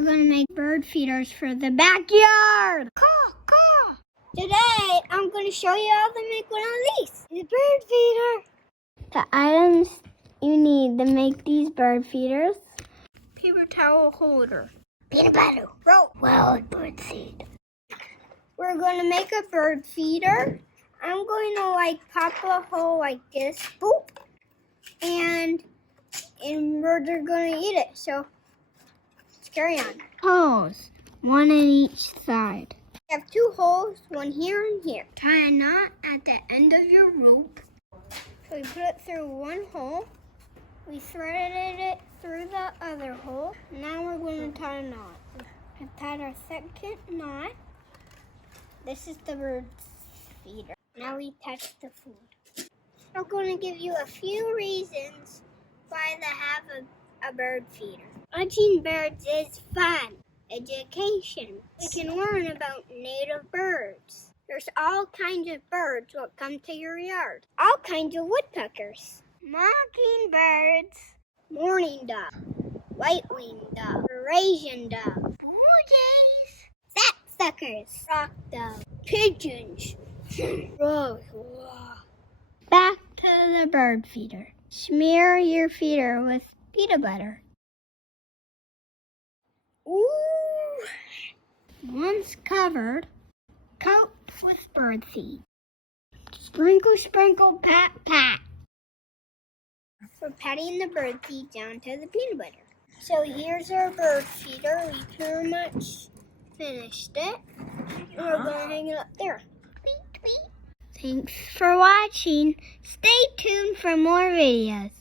We're gonna make bird feeders for the backyard. Caw, caw. Today, I'm gonna show you how to make one of these. The bird feeder. The items you need to make these bird feeders: paper towel holder, peanut butter, rope, wild bird seed. We're gonna make a bird feeder. I'm going to pop a hole like this, boop, and birds are gonna eat it. So let's carry on. Holes, one in each side. You have two holes, one here and here. Tie a knot at the end of your rope. So we put it through one hole. We threaded it through the other hole. Now we're going to tie a knot. I've tied our second knot. This is the bird feeder. Now we touch the food. I'm going to give you a few reasons why to have a bird feeder. Watching birds is fun. Education. We can learn about native birds. There's all kinds of birds that come to your yard. All kinds of woodpeckers. Mockingbirds. Mourning dove. White-winged dove. Eurasian dove. Blue jays. Sapsuckers. Rock dove. Pigeons. Back to the bird feeder. Smear your feeder with peanut butter. Ooh! Once covered, coat with bird seed. Sprinkle, sprinkle, pat, pat. We're patting the bird seed down to the peanut butter. So here's our bird feeder. We pretty much finished it. And we're going to hang it up there. Tweet, tweet. Thanks for watching. Stay tuned for more videos.